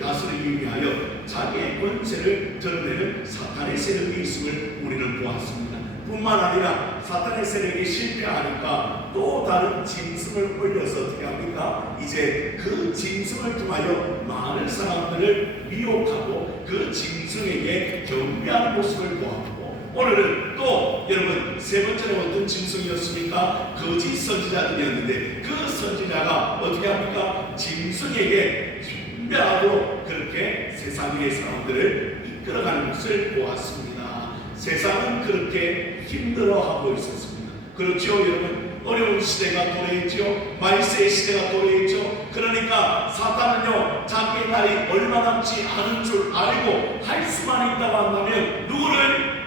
다스리기 위하여 자기의 권세를 드러내는 사탄의 세력이 있음을 우리는 보았습니다. 뿐만 아니라 사탄의 세력이 실패하니까 또 다른 짐승을 올려서 어떻게 합니까? 이제 그 짐승을 통하여 많은 사람들을 미혹하고 그 짐승에게 경배하는 모습을 보았고, 오늘은 또 여러분 세 번째는 어떤 짐승이었습니까? 거짓 선지자들이었는데 그 선지자가 어떻게 합니까? 짐승에게 경배하도록 그렇게 세상의 사람들을 이끌어가는 것을 보았습니다. 세상은 그렇게 힘들어하고 있었습니다. 그렇죠 여러분? 어려운 시대가 도래했죠. 말세의 시대가 도래했죠. 그러니까 사탄은요 자기의 날이 얼마 남지 않은 줄 알고 할 수만 있다고 한다면 누구를?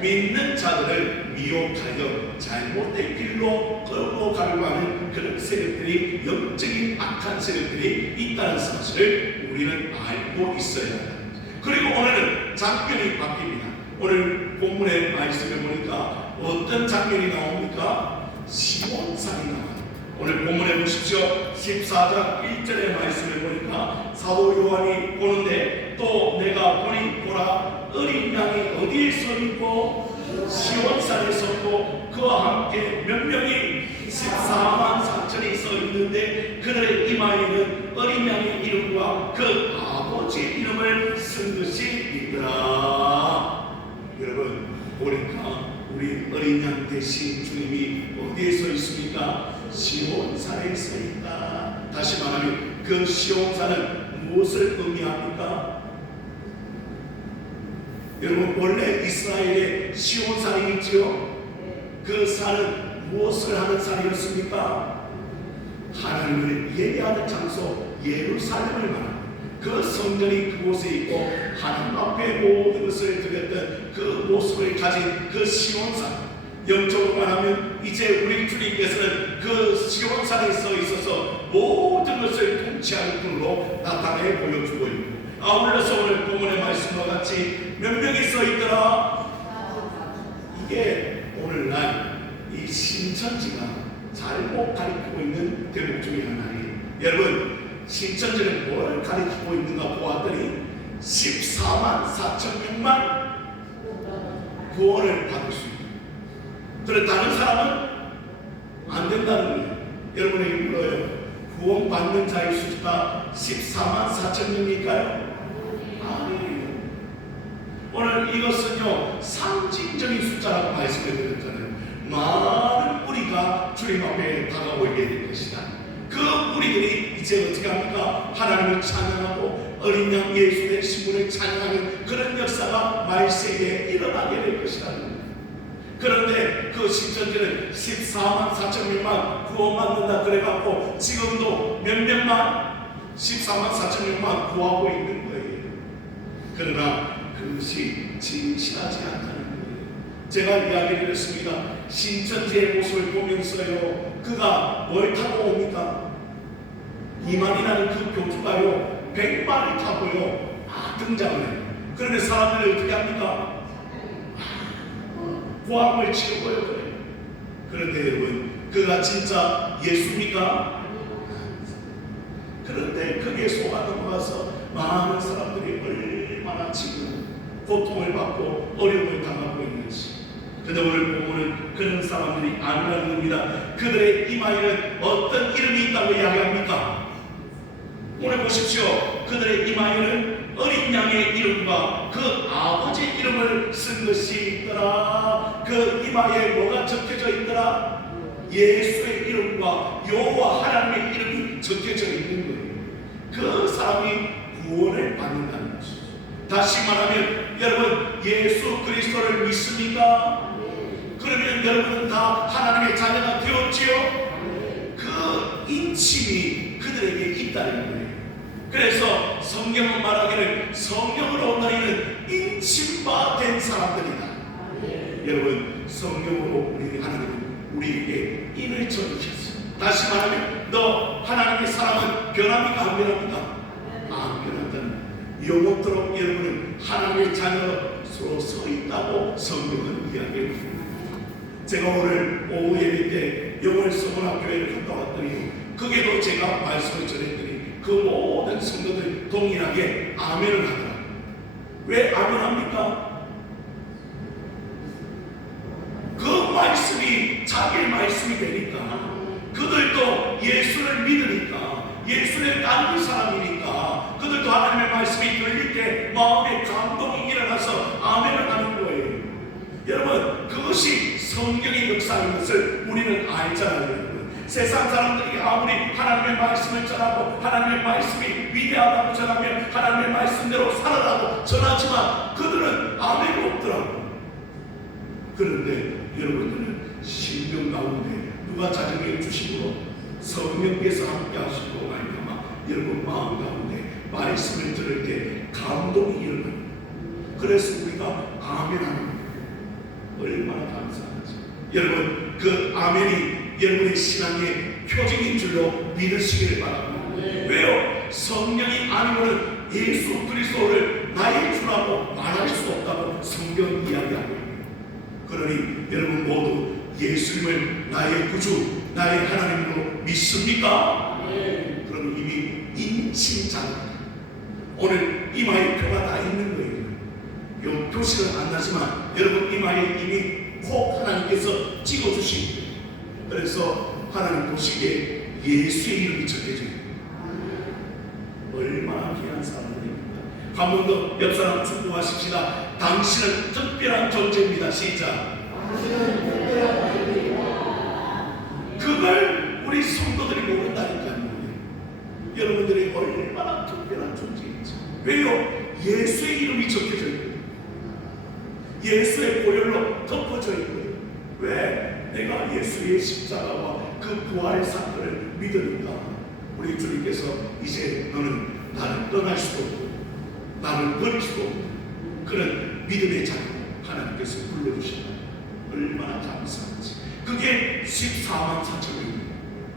믿는 자들을 미혹하여 잘못된 길로 끌고 가려고 하는 그런 세력들이, 영적인 악한 세력들이 있다는 사실을 우리는 알고 있어야 합니다. 그리고 오늘은 장면이 바뀝니다. 오늘 본문의 말씀에 보니까 어떤 장면이 나옵니까? 시온산이 나와요. 오늘 본문에 보십시오. 14장 1절의 말씀에 보니까 사도 요한이 보는데 또 내가 보니 보라 어린 양이 어디에 서 있고 시온산에 섰고 그와 함께 몇 명이 14만 4천이 서 있는데 그들의 이마에는 어린 양의 이름과 그 아버지의 이름을 쓴 것이 있더라. 여러분 보니까 우리 어린 양 대신 주님이 어디에 서 있습니까? 시온산에 서 있다. 다시 말하면 그 시온산은 무엇을 의미합니까? 여러분 원래 이스라엘에 시온산이 있죠. 그 산은 무엇을 하는 산이었습니까? 하나님을 예배하는 장소 예루살렘을 말합니다. 그 성전이 그곳에 있고 하나님 앞에 모든 것을 드렸던 그 모습을 가진 그 시온산, 영적으로 말하면 이제 우리 주님께서는 그 시온산에 서 있어서 모든 것을 통치하는 분으로 나타내 보여주고 있고, 아울러서 오늘 본문의 말씀과 같이 몇 명이 서 있더라? 이게 오늘날 이 신천지가 잘못 가리키고 있는 대목 중에 하나예요. 여러분 신천지는 뭘 가리키고 있는가 보았더니 14만 4천 명만 구원을 받을 수 있다. 그래 다른 사람은 안 된다는 거예요. 여러분에게 물어요. 구원 받는 자의 숫자가 14만 4천 명일까요? 아니에요. 오늘 이것은요 상징적인 숫자라고 말씀해 드렸잖아요. 많은 뿌리가 주님 앞에 다가오게 될 것이다. 그 뿌리들이 이제 어떻게 합니까? 하나님을 찬양하고 어린 양 예수의 신분을 찬양하는 그런 역사가 말세에 일어나게 될 것이라는 거예요. 그런데 그 신천지는 14만 4천 명만 구원받는다 그래갖고 지금도 몇 명만 14만 4천 명만 구하고 있는 거예요. 그러나 그것이 진실하지 않다는 거예요. 제가 이야기를 했습니다. 신천지의 모습을 보면서요 그가 뭘 타고 옵니까? 2만이라는 그 교주가요 100만을 타고요 등장을 해요. 그런데 사람들이 어떻게 합니까? 고함을 치르고요 그래요. 그런데 여러분 그가 진짜 예수입니까? 그런데 그게 속아 넘어가서 많은 사람들이 얼마나 지금 고통을 받고 어려움을 당하고 있는지. 근데 오늘 보면은 그런 사람들이 아니라는 겁니다. 그들의 이마에는 어떤 이름이 있다고 이야기합니까? 오늘 보십시오. 그들의 이마에는 어린 양의 이름과 그 아버지의 이름을 쓴 것이 있더라. 그 이마에 뭐가 적혀져 있더라? 예수의 이름과 여호와 하나님의 이름이 적혀져 있는 거예요. 그 사람이 구원을 받는다는 것이죠. 다시 말하면 여러분 예수 그리스도를 믿습니까? 그러면 여러분은 다 하나님의 자녀가 되었지요? 그 인침이 그들에게 있다는 거예요. 그래서 성경은 말하기를 성령으로 다니는 인침바 된 사람들이다. 여러분 성령으로 우리 하나님은 우리에게 인을 쳐주셨어요. 다시 말하면 너 하나님의 사랑은 변합니까? 안 변합니까? 안 변한다는 영원토록 여러분은 하나님의 자녀로 서 있다고 성경은 이야기합니다. 제가 오늘 오후 예배 때 영월서문학교회를 갔다 왔더니 거기에도 제가 말씀을 전했더니 그 모든 성도들이 동일하게 아멘을 하더라. 왜 아멘합니까? 그 말씀이 자기의 말씀이 되니까, 그들도 예수를 믿으니까, 예수를 따르는 사람이니까 그들도 하나님의 말씀이 들릴 때 마음에 감동이 일어나서 아멘을 하는 거예요. 여러분, 그것이 성경의 역사인 것을 우리는 알잖아요. 여러분, 세상 사람들이 아무리 하나님의 말씀을 전하고 하나님의 말씀이 위대하다고 전하면 하나님의 말씀대로 살아라고 전하지만 그들은 아멘이 없더라고요. 그런데 여러분들은 신경 가운데 누가 자정해 주시고 성령께서 함께 하시고 말미암아 여러분 마음 가운데 말씀을 들을 때 감동이 일어나요. 그래서 우리가 아멘하는 거예요. 얼마나 감사하지. 여러분, 그 아멘이 여러분의 신앙의 표징인 줄로 믿으시기를 바랍니다. 왜요? 성령이 아니고는 예수 그리스도를 나의 주라고 말할 수 없다고 성경 이야기하고 있습니다. 그러니 여러분 모두 예수님을 나의 구주, 나의 하나님으로 믿습니까? 그럼 이미 인칭자입니다. 오늘 이마에 표가 다 있는 거예요. 요 표시는 안 나지만 여러분 이마에 이미 꼭 하나님께서 찍어주신 거예요. 그래서 하나님 보시기에 예수의 이름이 적혀져요. 얼마나 귀한 사람입니까? 한 번 더 옆 사람 축복하십시다. 당신은 특별한 존재입니다. 시작. 그걸 우리 성도들이 모른다니까요. 여러분들이 얼마나 특별한 존재인지. 왜요? 예수의 이름이 적혀져 있고요. 예수의 보혈로 덮어져 있고요. 왜? 내가 예수의 십자가와 그 부활의 사건을 믿으니까 우리 주님께서 이제 너는 나를 떠날 수도 없고 나를 버릴 수도 없고 그런 믿음의 자리 하나님께서 불러주신다. 얼마나 감사한지. 그게 14만 4천명입니다.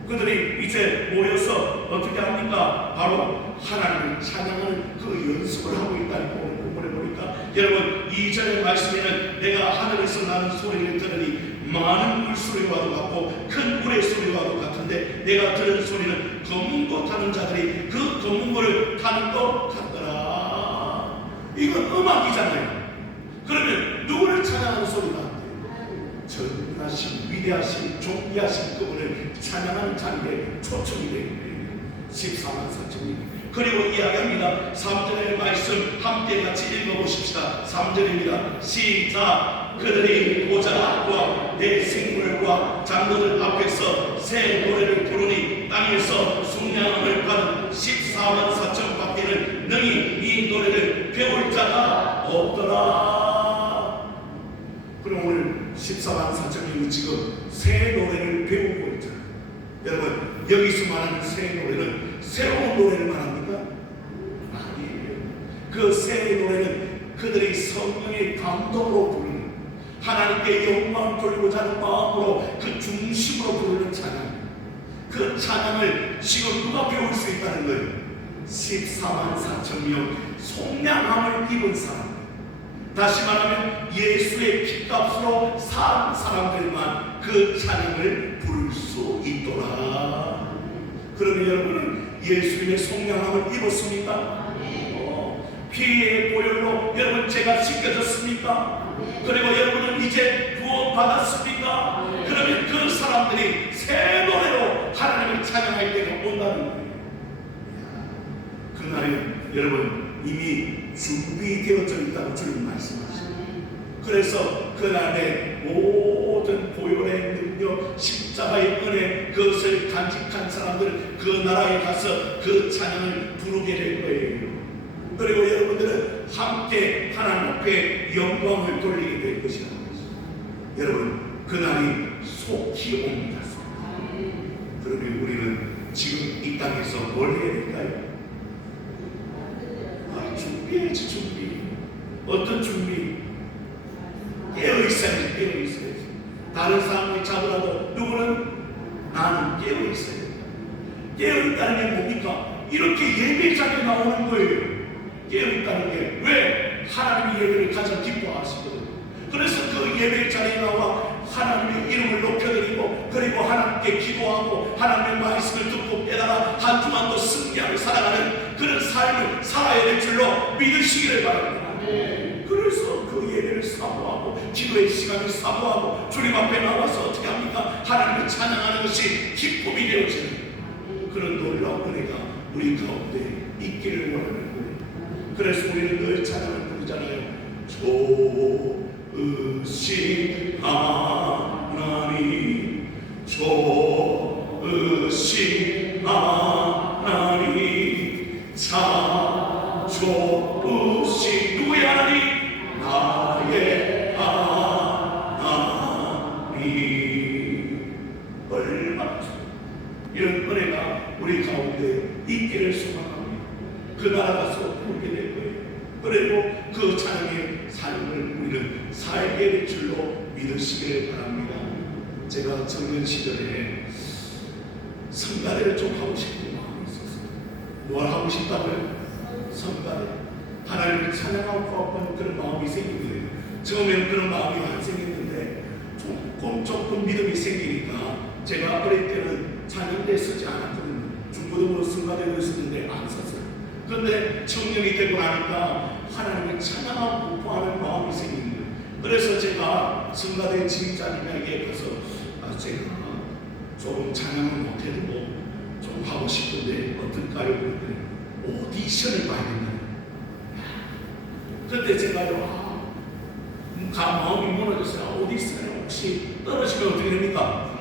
그들이 이제 모여서 어떻게 합니까? 바로 하나님을 찬양하는 그 연습을 하고 있다는 걸 본문에 보니까 여러분 2절의 말씀에는 내가 하늘에서 나는 소리를 들으니 많은 물소리와도 같고 큰 물의 소리와도 같은데 내가 들은 소리는 검은고 타는 자들이 그 검은고를 타는 것 같더라. 이건 음악이잖아요. 그러면 누구를 찬양하는 소리가? 전능하신 위대하신 존귀하신 그분을 찬양하는 자리에 초청이 되는 거예요. 14만 4천명. 그리고 이야기합니다. 3절의 말씀 함께 같이 읽어보십시다. 3절입니다. 시작. 그들이 보좌와 내 생물과 장로들 앞에서 새 노래를 부르니 땅에서 순양함을 받은 14만 4천 밖에는 능히 이 노래를 배울 자가 없더라. 그럼 오늘 14만 4천명이 지금 새 노래를 배우고 있잖아요. 여러분, 여기서 말하는 새 노래는 새로운 노래를 말합니까? 아니에요. 그 새 노래는 그들이 성령의 감동으로 부르는, 하나님께 영광을 돌리고자 하는 마음으로 그 중심으로 부르는 찬양. 그 찬양을 지금 누가 배울 수 있다는 거예요? 14만 4천명 속량함을 입은 사람. 다시 말하면 예수의 피값으로 산 사람들만 그 찬양을 부를 수 있도다. 그러면 여러분은 예수님의 속량함을 입었습니까? 피의 보혈로 여러분 죄가 씻겨졌습니까? 그리고 여러분은 이제 구원 받았습니까? 그러면 그 사람들이 새 노래로 하나님을 찬양할 때가 온다는 거예요. 그날에 여러분 이미 준비되어져 있다고 주님 말씀하시죠. 그래서 그날에 모든 보혈의 능력, 십자가의 은혜, 그것을 간직한 사람들은 그 나라에 가서 그 찬양을 부르게 될 거예요. 그리고 여러분들은 함께 하나님 앞에 영광을 돌리게 될 것이라는 거죠. 여러분, 그날이 속히 옵니다. 그러면 우리는 지금 이 땅에서 뭘 해야 될까요? 준비해야지. 준비. 어떤 준비? 깨어있어야지. 깨어있어야지. 다른 사람이 자더라도 누구는 나는 깨어있어야 된다. 깨어있다는 게 뭡니까? 이렇게 예배 자리에 나오는 거예요. 깨어있다는 게 왜? 하나님이 예배를 가장 기뻐하시거든요. 그래서 그 예배 자리에 나와 하나님의 이름을 높여드리고 그리고 하나님께 기도하고 하나님의 말씀을 듣고 깨달아 한 주만도 승리하며 살아가는 그런 삶을 살아야 될 줄로 믿으시기를 바랍니다. 그래서 그 예배를 사모하고 기도의 시간을 사모하고 주님 앞에 나와서 어떻게 합니까? 하나님을 찬양하는 것이 기쁨이 되어지는 그런 놀라운 은혜가 우리 가운데 있기를 원하는 거예요. 그래서 우리는 늘 찬양을 부르잖아요. 좋으신 하나님, 좋으신 하나님, 참 좋으신 누구의 하나님? 나의 하나님. 얼마나 이런 은혜가 우리 가운데 있기를 소망합니다. 그 나라 가서 보게 될 거예요. 그리고 그 찬양의 삶을 우리는 살게 될 줄로 믿으시기를 바랍니다. 제가 청년 시절에 성가대를 좀 하고 싶은 마음이 있었어요. 뭘 하고 싶다고요? 성가대. 하나님을 찬양하고 그런 마음이 생긴 거예요. 처음에는 그런 마음이 안 생겼는데 조금 믿음이 생기니까 제가 어릴 때는 찬양대에 쓰지 않았거든요. 중고등부 성가대를 썼는데 안 썼어요. 그런데 청년이 되고 나니까 하나님을 찬양하고 공부하는 마음이 생긴 거예요. 그래서 제가 성가대 지휘자님에게 가서 제가 조금 찬양을 못해도 좀 하고 싶은데 어떨까요? 그랬더니 오디션을 봐야 된다는 거예요. 그때 제가요 마음이 무너졌어요. 오디션에 혹시 떨어지면 어떻게 됩니까?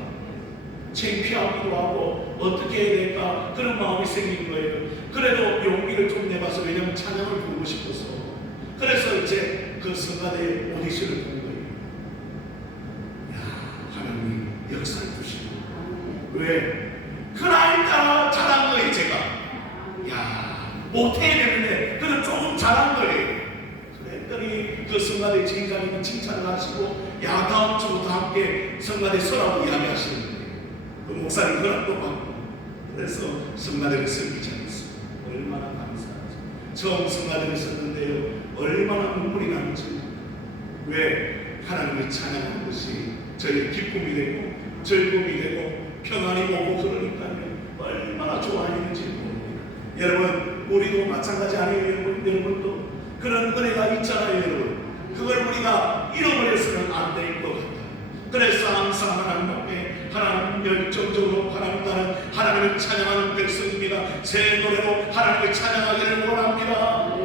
창피하기도 하고 어떻게 해야 될까 그런 마음이 생긴 거예요. 그래도 용기를 좀 내봐서 왜냐면 찬양을 부르고 싶어서 그래서 이제 그 성가대 오디션을 본 거예요. 야, 하나님이 역사를 주시고 왜? 그날따라 잘한 거예요. 제가 야 못해야 되는데 그래도 조금 잘한 거예요. 그랬더니 그 성가대 지휘자님이 칭찬을 하시고 야 다음 주부터 함께 성가대 서라고 이야기하시는 거예요. 그 목사님 허락도 받고 그래서 성가대를 쓰기 시작했어요. 얼마나 감사하죠. 처음 성가대를 썼는데요 얼마나 눈물이 나는지. 왜? 하나님을 찬양하는 것이 저희 기쁨이 되고 즐거움이 되고 평안이 오고 그러니까요 얼마나 좋아하는지 모릅니다. 여러분 우리도 마찬가지 아니에요? 여러분도 그런 은혜가 있잖아요. 여러분 그걸 우리가 잃어버려서는 안 될 것 같아요. 그래서 항상 하나님 앞에 하나님 열정적으로 하나님을 찬양하는 백성입니다. 새 노래로 하나님을 찬양하기를 원합니다.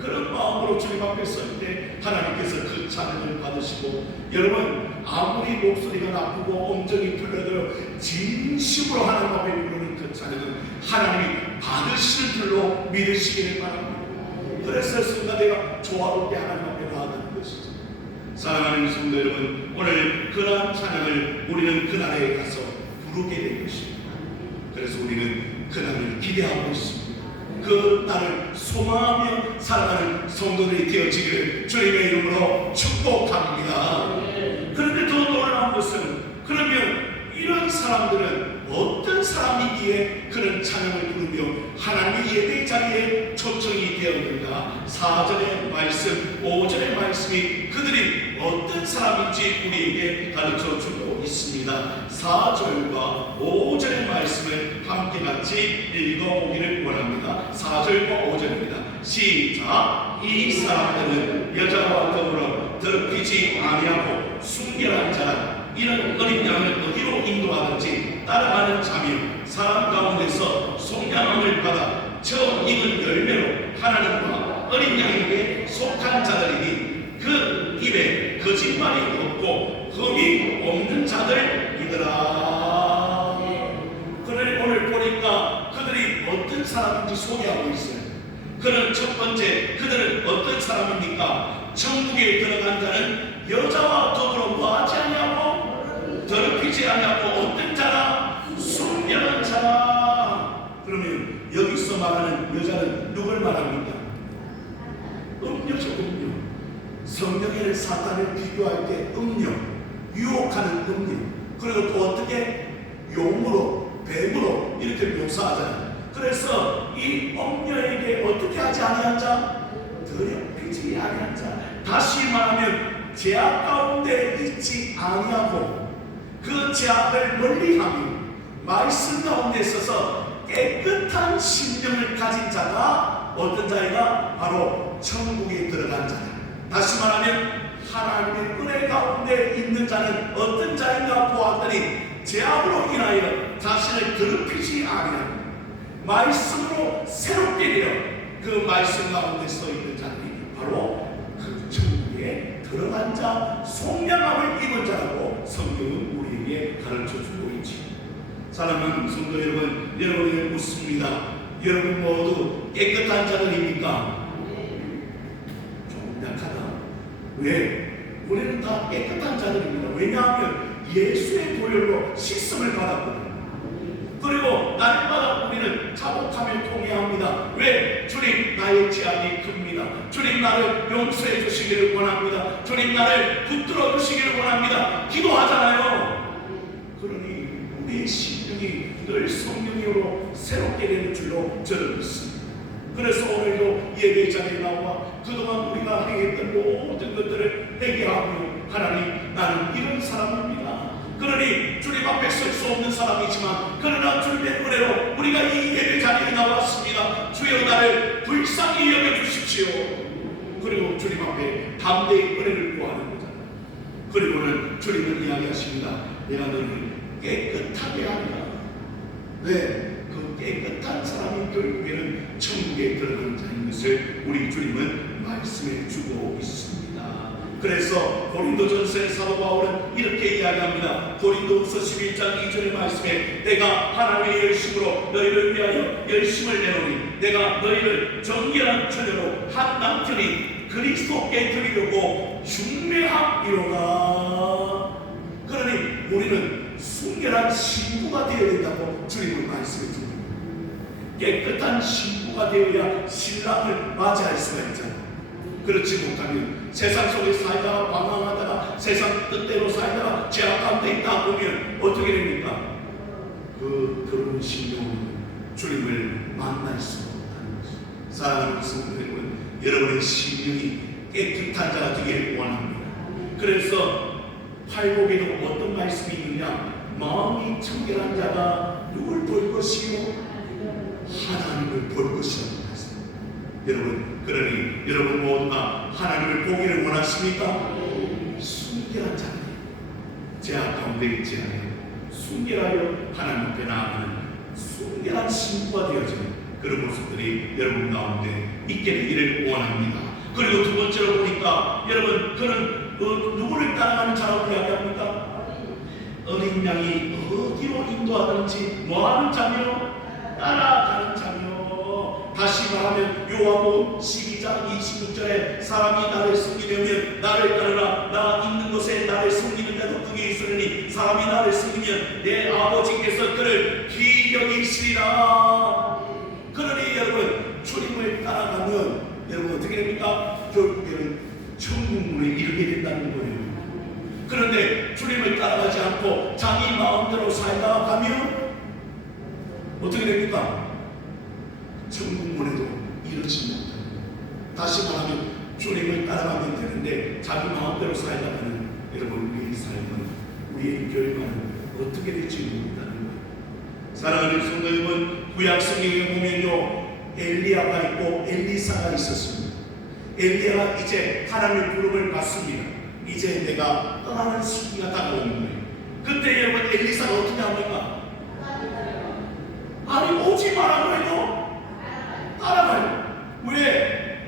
그런 마음으로 주님 앞에 설 때 하나님께서 그 찬양을 받으시고 여러분 아무리 목소리가 나쁘고 음정이 풀려도 진심으로 하나님 앞에 부르는 그 찬양은 하나님이 받으실 줄로 믿으시기를 바랍니다. 그래서 성가대가 조화롭게 하나님 앞에 나아가는 것이죠. 사랑하는 성도 여러분 오늘 그러한 찬양을 우리는 그날에 가서 부르게 될 것입니다. 그래서 우리는 그날을 기대하고 있습니다. 그 날을 소망하며 살아가는 성도들이 되어지기를 주님의 이름으로 축복합니다. 그런데 더 놀라운 것은 그러면 이런 사람들은 어떤 사람이기에 그런 찬양을 부르며 하나님의 예배 자리에 초청이 되었는가? 4절의 말씀, 5절의 말씀이 그들이 어떤 사람인지 우리에게 가르쳐 주고 있습니다. 4절과 5절의 말씀을 함께 같이 읽어보기를 원합니다. 4절과 5절입니다. 시작. 이 사람들은 여자와 더불어 더럽히지 아니하고 순결한 자라. 이런 어린 양을 어디로 인도하든지 따라가는 자며 사람 가운데서 속량함을 받아 처음 익은 열매로 하나님과 어린 양에게 속한 자들이니 그 입에 거짓말이 없고 흠이 없는 자들이더라. 그를 오늘 보니까 그들이 어떤 사람인지 소개하고 있어요. 그는 첫 번째 그들은 어떤 사람입니까? 천국에 들어간 자는 여자와 더불어 뭐하지 아니하고 더럽히지 아니하고 어떤 자라? 순결한 자라. 그러면 여기서 말하는 여자는 누굴 말합니까? 음료죠. 음료. 성경에는 사탄을 비교할 때 음료, 유혹하는 음료, 그리고 또 어떻게 용으로, 뱀으로 이렇게 묘사하잖아요. 그래서 이 음료에게 어떻게 하지 아니한 자? 더럽히지 아니한 자. 다시 말하면 죄악 가운데 있지 아니하고 그 죄악을 멀리하며 말씀 가운데 있어서 깨끗한 심령을 가진 자가 어떤 자이다? 바로 천국에 들어간 자다. 다시 말하면 하나님의 은혜 가운데 있는 자는 어떤 자인가 보았더니 죄악으로 인하여 자신을 더럽히지 아니하고 말씀으로 새롭게 되어 그 말씀 가운데 서 있는 자들이 바로 그 천국에 들어간 자, 속량함을 입은 자라고 성경은 우리에게 가르쳐주고 있지. 사랑하는 성도 여러분, 여러분에게 묻습니다. 여러분 모두 깨끗한 자들입니까? 좀 약하다. 왜? 우리는 다 깨끗한 자들입니다. 왜냐하면 예수의 보혈로 씻음을 받았거든요. 그리고 날마다 우리는 자복하며 통회합니다. 왜? 주님, 나의 죄악이 큽니다. 주님, 나를 용서해 주시기를 원합니다. 주님, 나를 붙들어 주시기를 원합니다. 기도하잖아요. 그러니 우리의 심령이 늘 성령으로 새롭게 되는 줄로 저는 믿습니다. 그래서 오늘도 예배 자리에 나와 그동안 우리가 행했던 모든 것들을 회개하며 하나님, 나는 이런 사람입니다. 그러니 주님 앞에 설 수 없는 사람이지만 그러나 주님의 은혜로 우리가 이 예배 자리에 나왔습니다. 주여 나를 불쌍히 여겨주십시오. 그리고 주님 앞에 담대히 은혜를 구하는 거잖아요. 그리고는 주님은 이야기하십니다. 내가 너를 깨끗하게 하리라. 네, 그 깨끗한 사람이 결국에는 천국에 들어가는 자인 것을 우리 주님은 말씀해 주고 있습니다. 그래서 고린도전서의 사도 바울은 이렇게 이야기합니다. 고린도후서 11장 2절의 말씀에 내가 하나님의 열심으로 너희를 위하여 열심을 내노니 내가 너희를 정결한 처녀로 한 남편이 그리스도께 드리려고 중매함이로다. 그러니 우리는 순결한 신부가 되어야 된다고 주님은 말씀해 줍니다. 깨끗한 신부가 되어야 신랑을 맞이할 수가 있잖아요. 그렇지 못하면 세상 속에 살다가 방황하다가 세상 뜻대로 살다가 죄악 가운데 있다 보면 어떻게 됩니까? 그 더러운 심령으로 주님을 만날 수가 없다는 것입니다. 사랑하는 성도 여러분, 여러분의 심령이 깨끗한 자가 되기를 원합니다. 그래서 팔복에도 어떤 말씀이 있느냐? 마음이 청결한 자가 누굴 볼 것이요? 하나님을 볼 것이라고 말씀합니다. 여러분, 그러니 여러분 모두가 하나님을 보기를 원하십니까? 순결한 자들, 죄악 가운데 있지 않아요. 순결하여 하나님 앞에 나아가는 순결한 신부가 되어지는 그런 모습들이 여러분 가운데 있게 되기를 원합니다. 그리고 두 번째로 보니까 여러분, 그는 누구를 따라가는 자라고 이야기합니까? 어린 양이 어디로 인도하든지 뭐하는 자며? 따라가는 자며. 다시 말하면 요한복음 12장 26절에 사람이 나를 섬기려면 나를 따르라. 나 있는 곳에 나를 섬기는 자도 그게 있으니 사람이 나를 섬기면 내 아버지께서 그를 귀히 여기시리라. 그러니 여러분, 주님을 따라가면 여러분 어떻게 됩니까? 결국에는 천국문에 이르게 된다는 거예요. 그런데 주님을 따라가지 않고 자기 마음대로 살다가 가면 어떻게 됩니까? 천국문에도 이르지 못합니다. 다시 말하면 주님을 따라가면 되는데 자기 마음대로 살다가는 여러분 우리의 삶은, 우리의 결과는 어떻게 될지 모른다는 거예요. 사랑하는 성도 여러분, 구약 성경에 보면요, 엘리야가 있고 엘리사가 있었습니다. 엘리야가 이제 하나님의 부름을 받습니다. 이제 내가 떠나는 시기가 다가오는 거예요. 그때 여러분 엘리사가 어떻게 합니까? 아니 오지 마라고 해도 따라가요. 왜?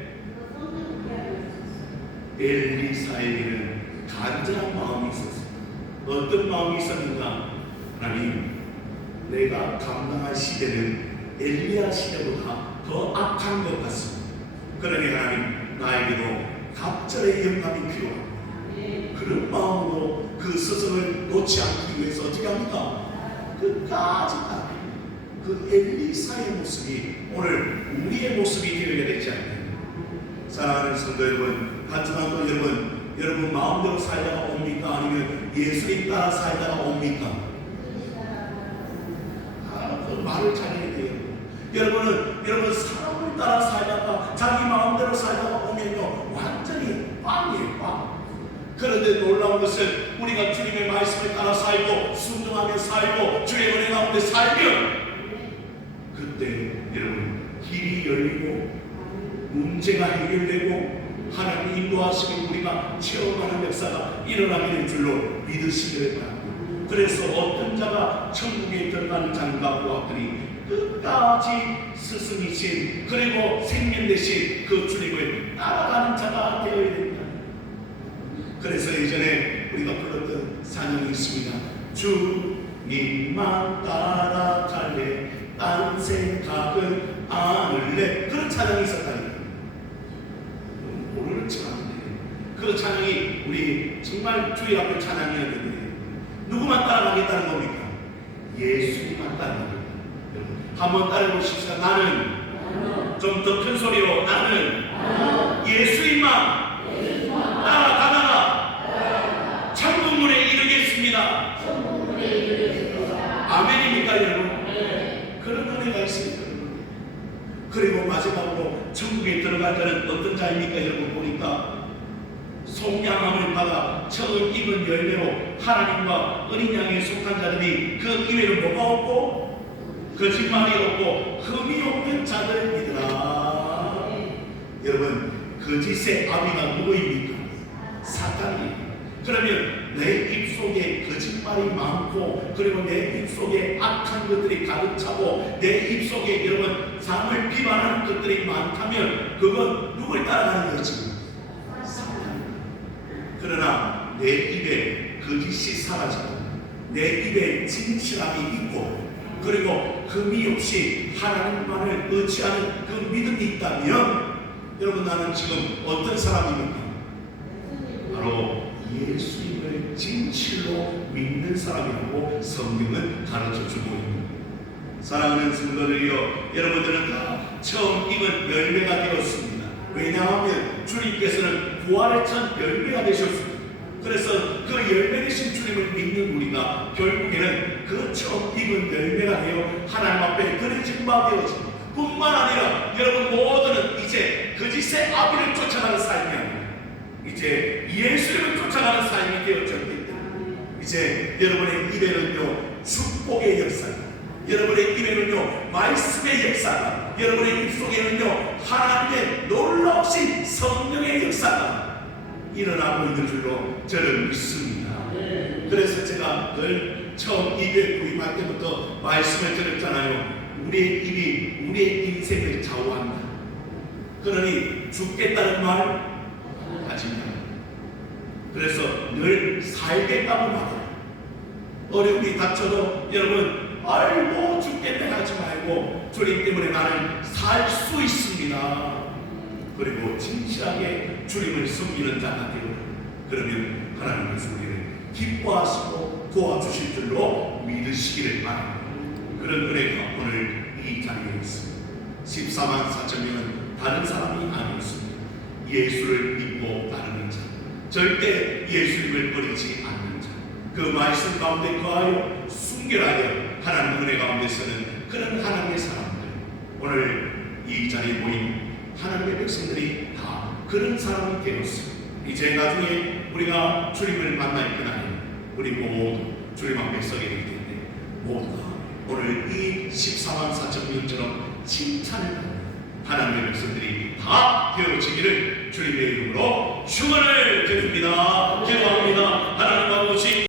엘리사에게는 간절한 마음이 있었어요. 어떤 마음이 있었는가? 하나님, 내가 감당할 시대는 엘리야 시대보다 더 악한 것 같습니다. 그러니 하나님, 나에게도 갑절의 영감이 필요합니다. 그런 마음으로 그 스승을 놓지 않기 위해서 어떻게 합니까? 끝까지 다 그 엘리사의 모습이 오늘 우리의 모습이 되어야 되지 않나요? 사랑하는 성도 여러분, 하지만 또 여러분 마음대로 살다가 옵니까? 아니면 예수님 따라 살다가 옵니까? 그 말을 잘해야 돼요. 여러분 사람을 따라 살다가 자기 마음대로 살다가 오면요 완전히 빵이에요, 빵. 그 그런데 놀라운 것은 우리가 주님의 말씀을 따라 살고 순종하며 살고 주의 은혜 가운데 살면 그때 여러분 길이 열리고 문제가 해결되고 하나님 인도하시면 우리가 체험하는 역사가 일어나게 될 줄로 믿으시기를 바랍니다. 그래서 어떤 자가 천국에 들어가는 자인가 보았더니 끝까지 스승이신 그리고 생명 되신 그 주님을 따라가는 자가 되어야 된다. 그래서 예전에 우리가 불렀던 찬양이 있습니다. 주님만 따라갈래 딴 생각은 않을래. 그런 찬양이 있었다니까. 모르는 척하는데 그 찬양이 우리 정말 주일 앞에 찬양이었는데 누구만 따라가겠다는 겁니까? 예수님만 따라가겠다. 한번 따라해보십시다. 나는 좀 더 큰 소리로 나는 예수님만 따라가다가 천국문에 이르겠습니다. 아멘입니까 여러분? 그런 은혜가 있습니다. 그리고 마지막으로 천국에 들어갈 자는 어떤 자입니까 여러분? 보니까 속량함을 받아 처음 입은 열매로 하나님과 어린 양에 속한 자들이 그 이외에는 뭐가 없고 거짓말이 없고 흠이 없는 자들이더라. 여러분 거짓의 아비가 누구입니까? 사탄이에요. 그러면 내 입속에 거짓말이 많고 그리고 내 입속에 악한 것들이 가득 차고 내 입속에 여러분 삶을 비판하는 것들이 많다면 그건 누굴 따라가는 거지? 사탄입니다. 그러나 내 입에 거짓이 사라지고 내 입에 진실함이 있고 그리고 흠이 없이 하나님만을 의지하는 그 믿음이 있다면 여러분 나는 지금 어떤 사람입니까? 바로 예수님을 진실로 믿는 사람이라고 성경은 가르쳐주고 있습니다. 사랑하는 성도들이여, 여러분들은 다 처음 입은 열매가 되었습니다. 왜냐하면 주님께서는 부활의 첫 열매가 되셨습니다. 그래서 그 열매 되신 주님을 믿는 우리가 결국에는 그 처음 입은 열매가 되어 하나님 앞에 드려진 바 되어집니다. 뿐만 아니라 여러분 모두는 이제 거짓의 아비를 쫓아가는 삶이 아니라 이제 예수님을 쫓아가는 삶이 되어졌기 때문에 이제 여러분의 입에는요 축복의 역사가, 여러분의 입에는요 말씀의 역사가, 여러분의 입속에는요 하나님의 놀라우신 성령의 역사가 일어나고 있는 줄로 저는 믿습니다. 그래서 제가 늘 처음 입에 부임할 때부터 말씀을 드렸잖아요. 우리의 입이 우리의 인생을 좌우한다. 그러니 죽겠다는 말 하지 마. 그래서 늘 살겠다고 말해요. 어려움이 닥쳐도 여러분 알고 죽겠다 하지 말고 주님 때문에 나는 살 수 있습니다. 그리고 진실하게 주님을 섬기는 자가 되어 그러면 하나님께서 우리를 기뻐하시고 도와주실 줄로 믿으시기를 바랍니다. 그런 은혜가 오늘 이 자리에 있습니다. 14만 4천 명은 다른 사람이 아니었습니다. 예수를 믿고 따르는 자, 절대 예수님을 버리지 않는 자, 그 말씀 가운데 거하여 순결하여 하나님 은혜 가운데서는 그런 하나님의 사람들, 오늘 이 자리에 모인 하나님의 백성들이 다 그런 사람이 되었습니다. 이제 나중에 우리가 주님을 만날 그날에 우리 모두 주님 앞에 서게 될 텐데 모두가 오늘 이 14만 4천 명처럼 칭찬을 받는 하나님의 백성들이 다 되어지기를 주님의 이름으로 축원을 드립니다. 기도합니다. 하나님 아버지